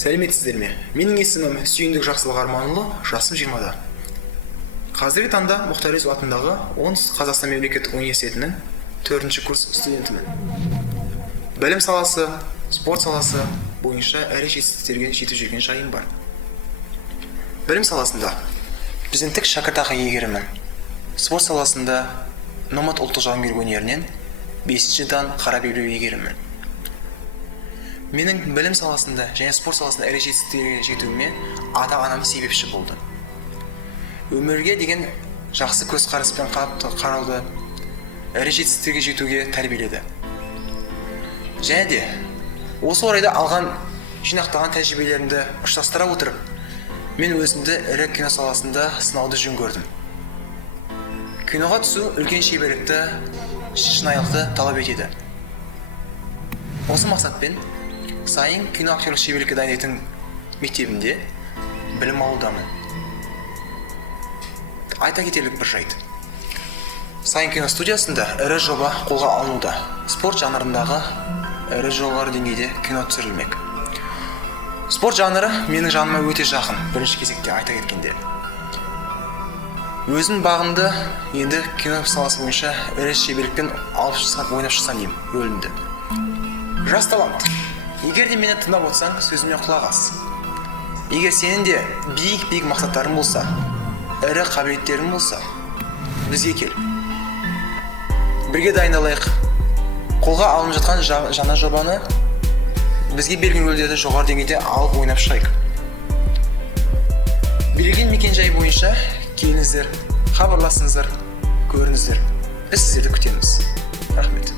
Сәлеметсіздер ме? Менің есімім Сүйіндік Жақсылық Арманұлы, жасым 20-да. Қазіргі таңда Мұхтар Әуезов атындағы Оңтүстік Қазақстан мемлекеттік университетінің 4-ші курс студентімін. Білім саласы, спорт саласы бойынша ірі жетістіктерге жетіп жүрген жайым бар. Білім саласында президенттік шәкіртақы иегерімін. Спорт саласында Номад ұлттық жауынгерлік өнерінен 5-ші дан қара белбеу иегерімін. Менің білім саласында және спорт саласында ірі жетістіктерге жетуіме ата-анам себепші болды. Өмірге деген жақсы көзқараспен қарауды, ірі жетістіктерге жетуге тәрбиеледі. Және де осы орайда алған жинақтаған тәжірибелерімді ұштастыра отырып, мен өзімді ірі кино саласында сынауды жөн көрдім. Киноға түсу үлкен шеберлікті, шынайылықты талап етеді. Осы мақсатпен сайын кино актерлік шеберлікке дайындайтын мектебінде білім алудамын. Айта кетерлік бір жайт. Сайын кино студиясында ірі жоба қолға алынуда. Спорт жанрындағы ірі жоғары деңгейде кино түсірілмек. Спорт жанры менің жаныма өте жақын, бірінші кезекте айта кеткенде. Өзім бағымды енді кино саласы бойынша ірі шеберлікпен ойнап шықсам деймін рөлімді. Жас талант. Егер де мені тыңдап отырсаң, сөзіме құлақ ас. Егер сенің де биік мақсаттарың болса, ірі қабілеттерің болса, бізге кел. Бірге дайындалайық. Қолға алынып жатқан жаңа жобаны бізге берген рөлдерді жоғары деңгейде алып ойнап шығайық. Берілген мекен-жай бойынша келіңіздер, хабарласыңыздар, көріңіздер. Біз сіздерді күтеміз. Рахмет.